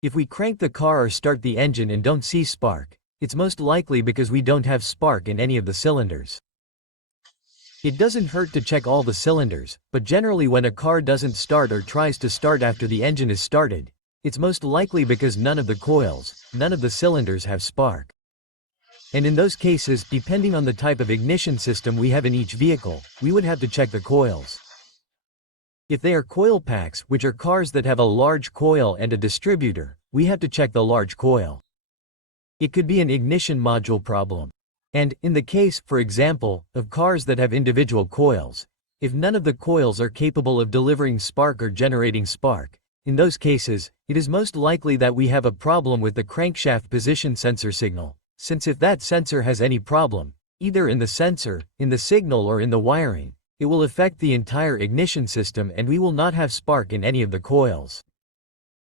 If we crank the car or start the engine and don't see spark, it's most likely because we don't have spark in any of the cylinders. It doesn't hurt to check all the cylinders, but generally when a car doesn't start or tries to start after the engine is started, it's most likely because none of the coils, none of the cylinders have spark. And in those cases, depending on the type of ignition system we have in each vehicle, we would have to check the coils. If they are coil packs, which are cars that have a large coil and a distributor, we have to check the large coil. It could be an ignition module problem. And, in the case, for example, of cars that have individual coils, if none of the coils are capable of delivering spark or generating spark, in those cases, it is most likely that we have a problem with the crankshaft position sensor signal, since if that sensor has any problem, either in the sensor, in the signal or in the wiring, it will affect the entire ignition system and we will not have spark in any of the coils.